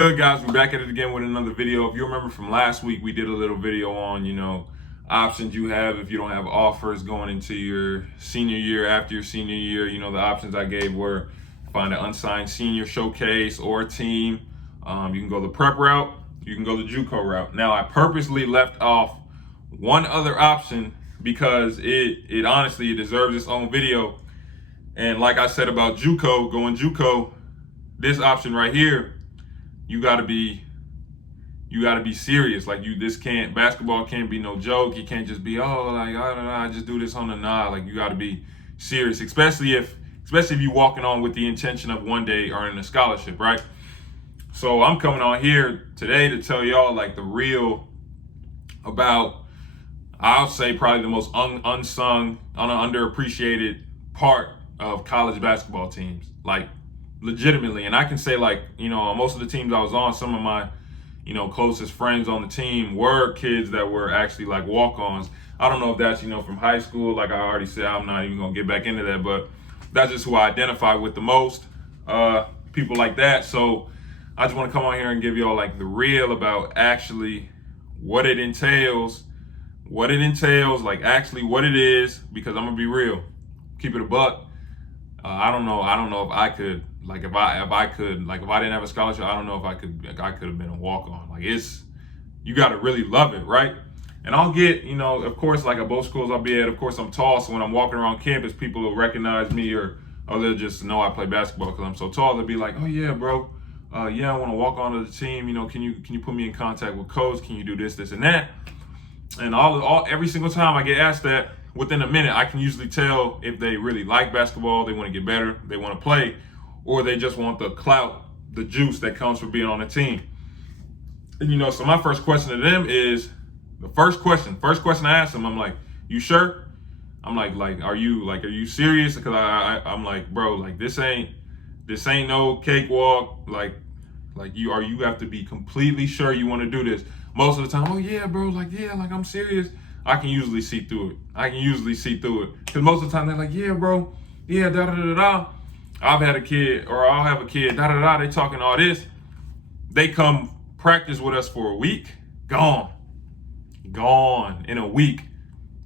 Good guys, we're back at it again with another video. If you remember from last week, we did a little video on, options you have if you don't have offers going into your senior year, after your senior year. The options I gave were find an unsigned senior showcase or a team. You can go the prep route, you can go the JUCO route. Now, I purposely left off one other option because it honestly, it deserves its own video. And like I said about JUCO, going JUCO, this option right here, you gotta be serious. Basketball can't be no joke. You can't just be, I just do this on the nod. Like, you gotta be serious, especially if you're walking on with the intention of one day earning a scholarship, right? So I'm coming on here today to tell y'all like the real about, I'll say probably the most unsung, underappreciated part of college basketball teams. Like, legitimately. And I can say, most of the teams I was on, some of my, closest friends on the team were kids that were actually like walk-ons. I don't know if that's, from high school. Like I already said, I'm not even going to get back into that, but that's just who I identify with the most, people like that. So I just want to come on here and give y'all like the real about actually what it entails, like actually what it is, because I'm going to be real, keep it a buck. I don't know if I could, if I didn't have a scholarship, I don't know if I could have been a walk-on. Like, you got to really love it, right? And I'll get, of course, like at both schools I'll be at, of course I'm tall, so when I'm walking around campus, people will recognize me or they'll just know I play basketball because I'm so tall. They'll be like, oh yeah, bro, I want to walk onto the team. Can you put me in contact with coach? Can you do this, and that? And every single time I get asked that, within a minute, I can usually tell if they really like basketball, they want to get better, they want to play, or they just want the clout, the juice that comes from being on a team. And so my first question to them is, the first question I ask them, I'm like, you sure? I'm like, are you serious? Because I'm like, bro, like this ain't no cakewalk. Like you have to be completely sure you want to do this. Most of the time, oh yeah, bro, like I'm serious. I can usually see through it. Because most of the time they're like, yeah, bro, yeah, da-da-da-da-da. I'll have a kid, da-da-da, they talking all this. They come practice with us for a week, gone in a week.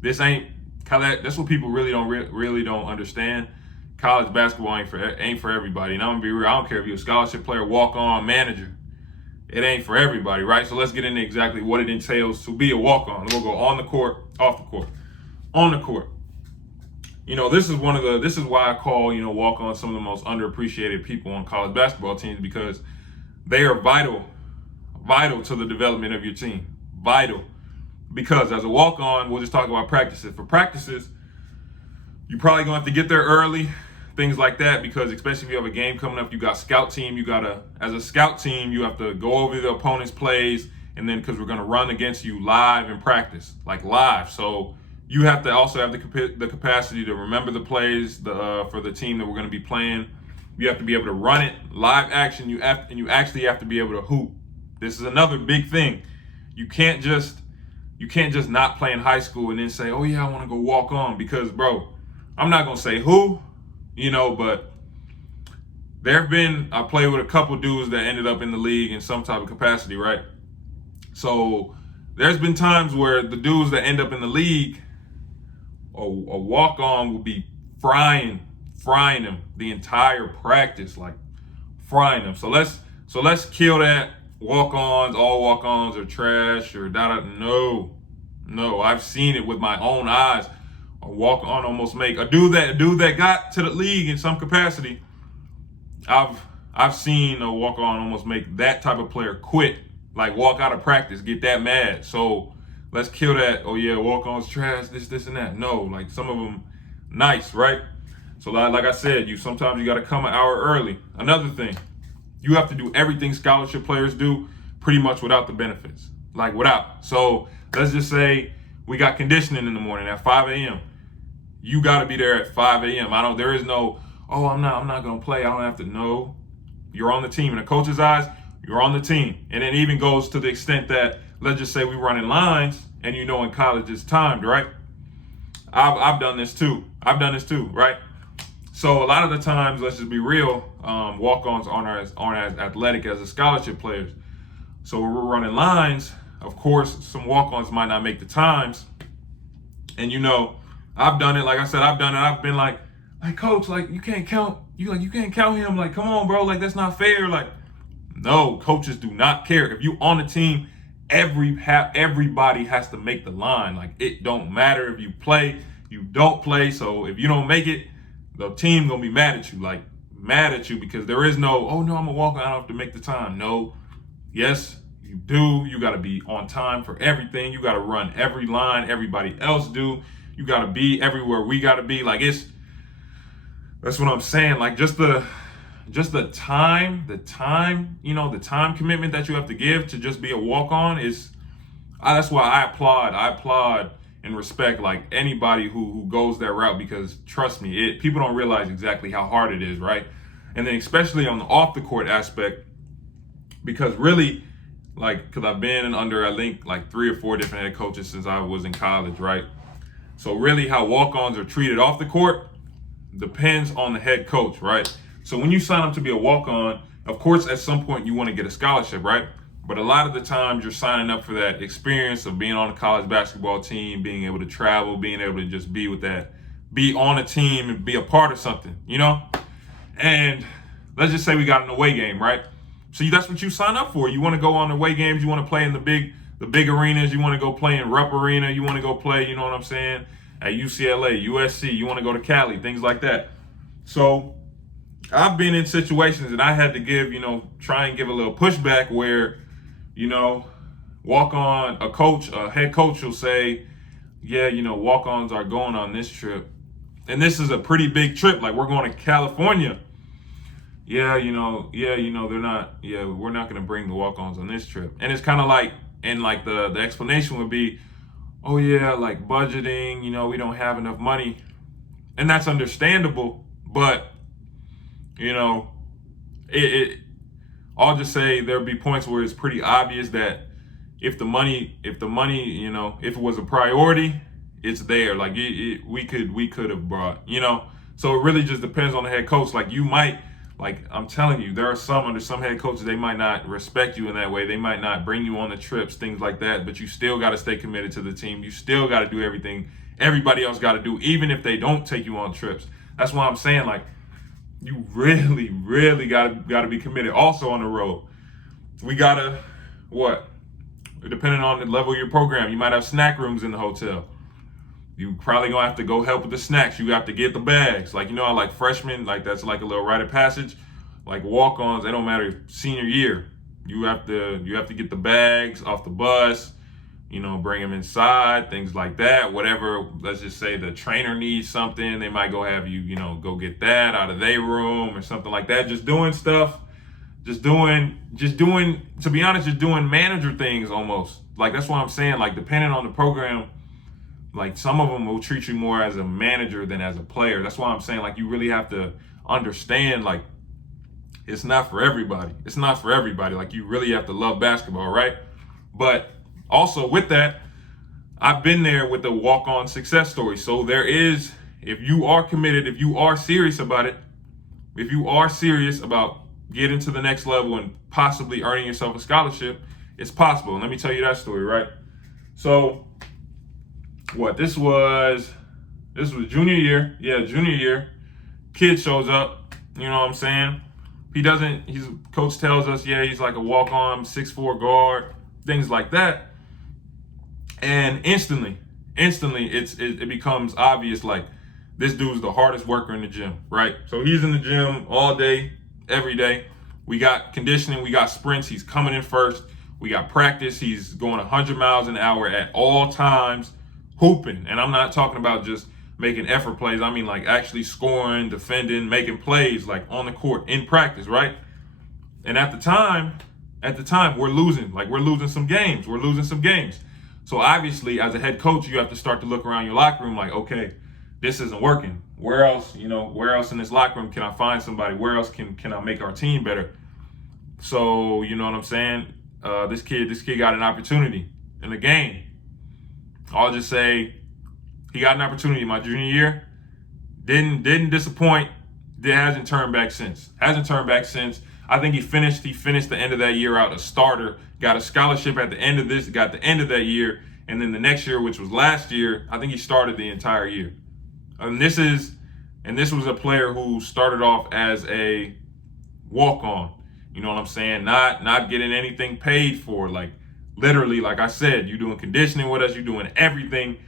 That's what people really don't understand. College basketball ain't for everybody. And I'm gonna be real, I don't care if you're a scholarship player, walk-on, manager. It ain't for everybody, right? So let's get into exactly what it entails to be a walk-on. We'll go on the court, off the court. On the court. This is why I call, walk-on some of the most underappreciated people on college basketball teams, because they are vital to the development of your team. Vital. Because as a walk-on, we'll just talk about practices. For practices, you're probably gonna have to get there early, things like that, because especially if you have a game coming up, you got scout team, as a scout team, you have to go over the opponent's plays, and then because we're going to run against you live in practice, like live. So you have to also have the capacity to remember the plays for the team that we're going to be playing. You have to be able to run it live action. You actually have to be able to hoop. This is another big thing. You can't just not play in high school and then say, oh yeah, I want to go walk on, because bro, I'm not going to say who, but I played with a couple dudes that ended up in the league in some type of capacity, right? So there's been times where the dudes that end up in the league, a walk-on will be frying them the entire practice, like frying them. So let's kill that. Walk-ons, all walk-ons are trash or No, I've seen it with my own eyes. A walk-on almost make a dude that got to the league in some capacity. I've seen a walk-on almost make that type of player quit, like walk out of practice, get that mad. So let's kill that. Oh yeah, walk-on's trash, this and that. No, like some of them nice, right? So like I said, sometimes you got to come an hour early. Another thing, you have to do everything scholarship players do pretty much without the benefits, like without. So let's just say we got conditioning in the morning at 5 a.m. You got to be there at 5 a.m. There is no, oh, I'm not going to play. I don't have to know. You're on the team. In a coach's eyes, you're on the team. And it even goes to the extent that, let's just say we run in lines, and in college it's timed, right? I've done this too, right? So a lot of the times, let's just be real, walk-ons aren't as athletic as the scholarship players. So when we're running lines, of course, some walk-ons might not make the times. And I've done it. Like I said, I've done it. I've been like, coach, like you can't count him. Like, come on, bro. Like that's not fair. Like, no, coaches do not care. If you on the team, everybody has to make the line. Like it don't matter if you play, you don't play. So if you don't make it, the team gonna be mad at you. Like mad at you because there is no, oh no, I'm a walk-on, I don't have to make the time. No, yes, you do. You gotta be on time for everything. You gotta run every line everybody else do. You gotta be everywhere we gotta be. Like that's what I'm saying. Like just the time, the time commitment that you have to give to just be a walk-on is, that's why I applaud and respect like anybody who goes that route, because trust me, people don't realize exactly how hard it is, right? And then especially on the off the court aspect, because really, because I've been under, I think, like 3 or 4 different head coaches since I was in college, right? So really how walk-ons are treated off the court depends on the head coach, right? So when you sign up to be a walk-on, of course, at some point you want to get a scholarship, right? But a lot of the times you're signing up for that experience of being on a college basketball team, being able to travel, being able to just be on a team and be a part of something, And let's just say we got an away game, right? So that's what you sign up for. You want to go on away games. You want to play in the big arenas. You want to go play in Rupp Arena. You want to go play, you know what I'm saying, at UCLA, USC. You want to go to Cali, things like that. So I've been in situations that I had to try and give a little pushback where, a head coach will say, yeah, walk-ons are going on this trip. And this is a pretty big trip. Like we're going to California. Yeah, they're not, we're not going to bring the walk-ons on this trip. And it's kind of like, and like the explanation would be, oh yeah, like budgeting, we don't have enough money. And that's understandable, but I'll just say there'll be points where it's pretty obvious that if the money, if it was a priority, it's there. Like we could have brought, So it really just depends on the head coach. Like you might, like I'm telling you, there are under some head coaches, they might not respect you in that way. They might not bring you on the trips, things like that. But you still got to stay committed to the team. You still got to do everything everybody else got to do, even if they don't take you on trips. That's why I'm saying, like, you really, really gotta be committed. Also on the road, we gotta depending on the level of your program, you might have snack rooms in the hotel. You probably gonna have to go help with the snacks. You have to get the bags. Like like freshmen, like that's like a little rite of passage. Like walk-ons, they don't matter. Senior year, you have to get the bags off the bus. Bring them inside, things like that. Whatever, let's just say the trainer needs something, they might go have you, go get that out of their room or something like that. Just doing stuff, to be honest, just doing manager things almost. Like, that's what I'm saying. Like, depending on the program, like some of them will treat you more as a manager than as a player. That's why I'm saying, like, you really have to understand, like, it's not for everybody. It's not for everybody. Like, you really have to love basketball, right? But also with that, I've been there with the walk-on success story. So there is, if you are committed, if you are serious about it, if you are serious about getting to the next level and possibly earning yourself a scholarship, it's possible. And let me tell you that story, right? So this was junior year. Yeah, junior year. Kid shows up, you know what I'm saying? Coach tells us, yeah, he's like a walk-on 6'4" guard, things like that. And instantly it becomes obvious, like, this dude's the hardest worker in the gym, right? So he's in the gym all day, every day. We got conditioning, we got sprints, he's coming in first. We got practice, he's going 100 miles an hour at all times, hooping. And I'm not talking about just making effort plays. I mean, like, actually scoring, defending, making plays, like, on the court, in practice, right? And at the time, we're losing some games. So obviously, as a head coach, you have to start to look around your locker room like, okay, this isn't working. Where else in this locker room can I find somebody? Where else can I make our team better? So, you know what I'm saying? This kid got an opportunity in the game. I'll just say he got an opportunity my junior year. Didn't disappoint. hasn't turned back since. Hasn't turned back since. I think he finished the end of that year out a starter, got a scholarship at the end of this, got the end of that year, and then the next year, which was last year, I think he started the entire year. And this was a player who started off as a walk-on. You know what I'm saying? Not getting anything paid for. Like literally, like I said, you're doing conditioning with us, you're doing everything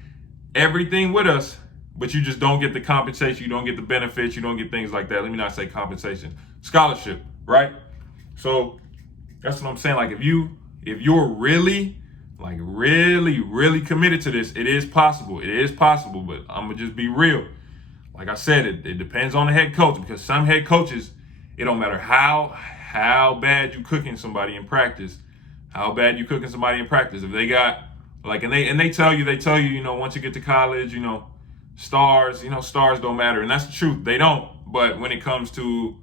with us, but you just don't get the compensation, you don't get the benefits, you don't get things like that. Let me not say compensation, scholarship, right? So that's what I'm saying. Like if you're really committed to this, it is possible. It is possible, but I'm gonna just be real. Like I said, it depends on the head coach, because some head coaches, it don't matter how bad you cooking somebody in practice, if they got like, and they tell you, you know, once you get to college, you know, stars don't matter. And that's the truth. They don't. But when it comes to,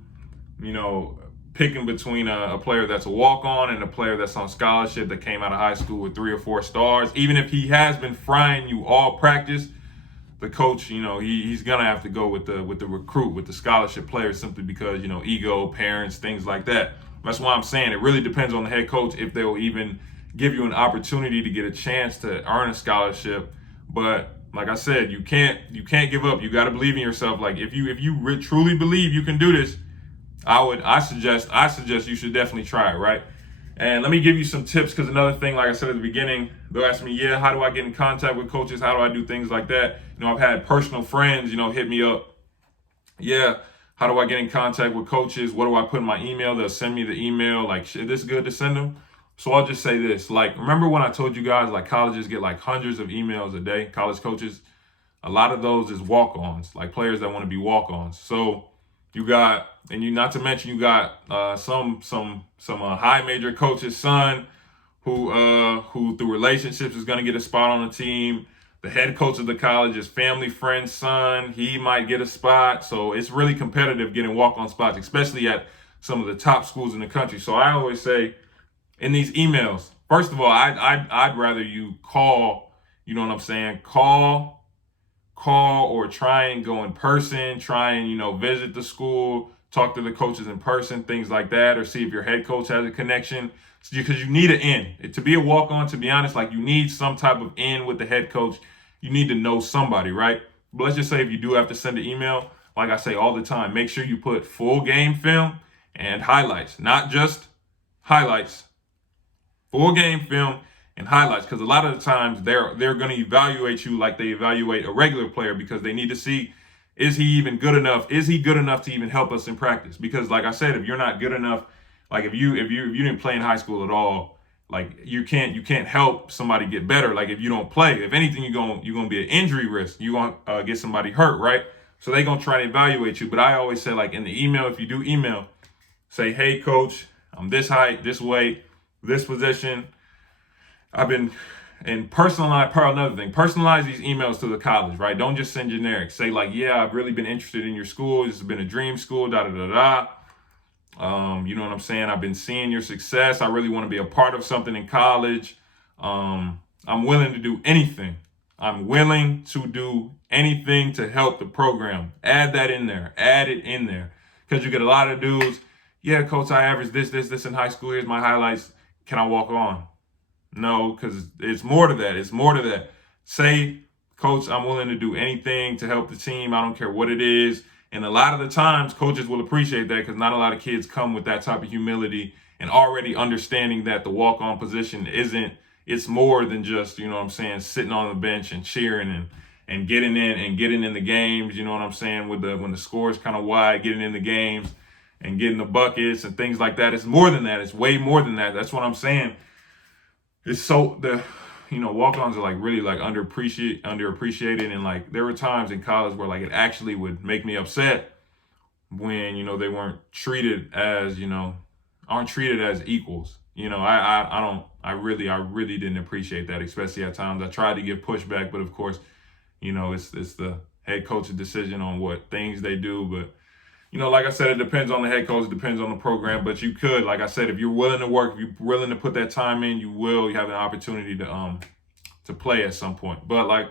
you know, picking between a player that's a walk-on and a player that's on scholarship that came out of high school with 3 or 4 stars, even if he has been frying you all practice, the coach, you know, he's gonna have to go with the recruit, with the scholarship players, simply because, you know, ego, parents, things like that. That's why I'm saying it really depends on the head coach if they'll even give you an opportunity to get a chance to earn a scholarship. But like I said, you can't give up. You got to believe in yourself. Like if you truly believe you can do this, I suggest you should definitely try it, right? And let me give you some tips, because another thing, like I said at the beginning, they'll ask me, yeah, how do I get in contact with coaches? How do I do things like that? You know, I've had personal friends, you know, hit me up. Yeah, how do I get in contact with coaches? What do I put in my email? They'll send me the email. Like, is this good to send them? So I'll just say this. Like, remember when I told you guys, like, colleges get like hundreds of emails a day, college coaches? A lot of those is walk-ons, like players that want to be walk-ons. So you got, and you, not to mention, you got some high major coach's son who through relationships is going to get a spot on the team. The head coach of the college is family friend's son. He might get a spot. So it's really competitive getting walk-on spots, especially at some of the top schools in the country. So I always say in these emails, first of all, I'd rather you call, you know what I'm saying? Call or try and go in person, try and, you know, visit the school, talk to the coaches in person, things like that, or see if your head coach has a connection, because you need an in. To be a walk-on, to be honest, like you need some type of in with the head coach. You need to know somebody, right? But let's just say if you do have to send an email, like I say all the time, make sure you put full game film and highlights, not just highlights, full game film and highlights, because a lot of the times they're going to evaluate you like they evaluate a regular player, because they need to see, is he even good enough? Is he good enough to even help us in practice? Because like I said, if you're not good enough, like if you didn't play in high school at all, like you can't help somebody get better. Like if you don't play, if anything, you're gonna be an injury risk. You're gonna get somebody hurt, right? So they're gonna try to evaluate you. But I always say, like in the email, if you do email, say, hey coach, I'm this height, this weight, this position. I've been, and personalize these emails to the college, right? Don't just send generic. Say like, yeah, I've really been interested in your school. This has been a dream school, da da da da. You know what I'm saying? I've been seeing your success. I really want to be a part of something in college. I'm willing to do anything. I'm willing to do anything to help the program. Add that in there. Add it in there. Because you get a lot of dudes, yeah, coach, I averaged this in high school. Here's my highlights. Can I walk on? No, because it's more to that. It's more to that. Say, coach, I'm willing to do anything to help the team. I don't care what it is. And a lot of the times, coaches will appreciate that, because not a lot of kids come with that type of humility and already understanding that the walk-on position it's more than just, you know what I'm saying, sitting on the bench and cheering and getting in the games, you know what I'm saying, when the score is kind of wide, getting in the games and getting the buckets and things like that. It's more than that. It's way more than that. That's what I'm saying. It's so walk-ons are like really like underappreciated, and like there were times in college where like it actually would make me upset when, you know, they weren't treated as, aren't treated as equals. You know, I really didn't appreciate that, especially at times. I tried to give pushback, but of course, you know, it's the head coach's decision on what things they do. But, you know, like I said, it depends on the head coach, it depends on the program. But you could, like I said, if you're willing to work, if you're willing to put that time in, you have an opportunity to play at some point. But like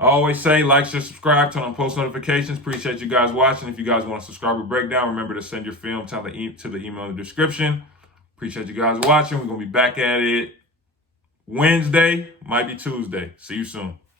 I always say like, share, subscribe, turn on post notifications. Appreciate you guys watching. If you guys want a subscriber breakdown, remember to send your film to the email in the description. Appreciate you guys watching. We're going to be back at it Wednesday, might be Tuesday. See you soon.